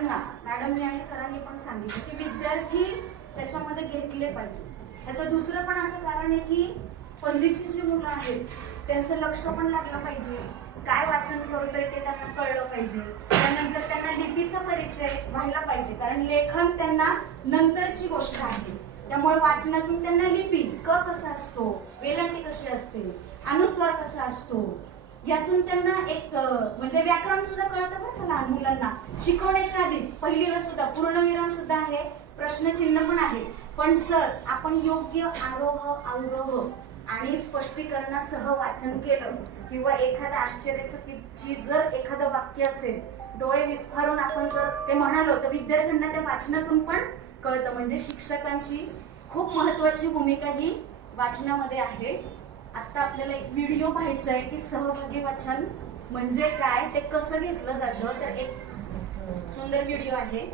मुलांना मॅडमनी आणि सरांनी पण सांगितलं की विद्यार्थी त्याच्यामध्ये घेतले पाहिजे. त्याचं दुसरं पण असं कारण आहे की पहिलीची जी मुलं आहेत त्यांचं लक्ष पण लागलं पाहिजे, काय वाचन करतोय ते त्यांना कळलं पाहिजे. त्यानंतर त्यांना लिपीचा परिचय व्हायला पाहिजे, कारण लेखन त्यांना नंतरची गोष्ट आहे. त्यामुळे वाचनातून त्यांना लिपी क कसा असतो, वेलांटी कशी असते, अनुस्वार कसा असतो, यातून त्यांना एक म्हणजे व्याकरण सुद्धा कळतं बरं का लहान मुलांना. शिकवण्याच्या आधीच पहिलीला सुद्धा पूर्णविराम सुद्धा आहे, प्रश्नचिन्ह पण आहे. पण जर आपण योग्य आरोह अवरोह आणि स्पष्टीकरणासह वाचन केलं किंवा एखाद्या आश्चर्यचकितची जर एखादं वाक्य असेल, डोळे विस्फारून आपण जर ते म्हणालो तर विद्यार्थ्यांना त्या वाचनातून पण कळतं. म्हणजे शिक्षकांची खूप महत्वाची भूमिका ही वाचनामध्ये आहे. आता आपल्याला एक व्हिडिओ पाहायचा आहे की सहभागी वाचन म्हणजे काय, ते कसं घेतलं जातं. तर एक सुंदर व्हिडिओ आहे.